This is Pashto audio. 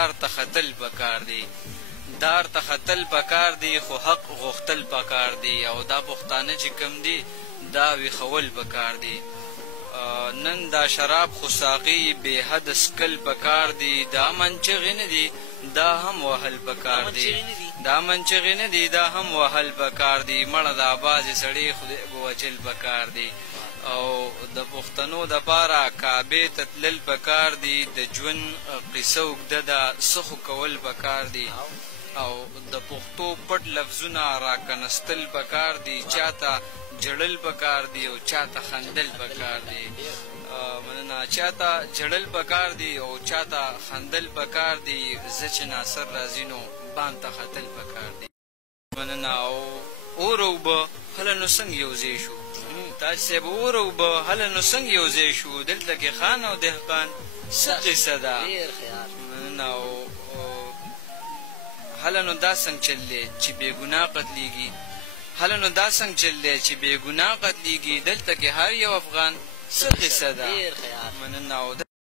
دار ته ختل پکار دی، دار ته ختل پکار دی، خو حق غوښتل پکار دی. او دا پښتانه چې کوم دي دا ویښول پکار دی. نن دا شراب خو ساقي بې حد سکل پکار دی. دا منچغې نه دي دا هم وهل پکار دی، دا منچغې نه دي دا هم وهل پکار دی. مړه دا بعضې سړی خدای به وجل پکار دی. او د پښتنو دپاره کعبې ته تلل پکار دي. د ژوند قصه اوږده ده، څه خو کول پکار دي. او د پښتو پټ لفظونه راکنستل پکار دي. چاته جړل پکار دي او چاته خندل پکار دي. مننه. چاته جړل پکار دي او چاته خندل پکار دي. زه چې ناصر راځي نو بام ته ختل پکار دي. مننه. او اور اوبه هله نو څنګه یو ځای شو؟ تاج صاحب اور اوبه هله نو څنګه یو ځای شو؟ دلته کې خان او دهقان څه قصه ده؟ مننه. هله نو دا څنګه چل دی چې بېګناه قتلېږي؟ هله نو دا څنګه چل دی چې بېګناه قتلېږي؟ دلته کې هر یو افغان څه قصه ده؟ مننه.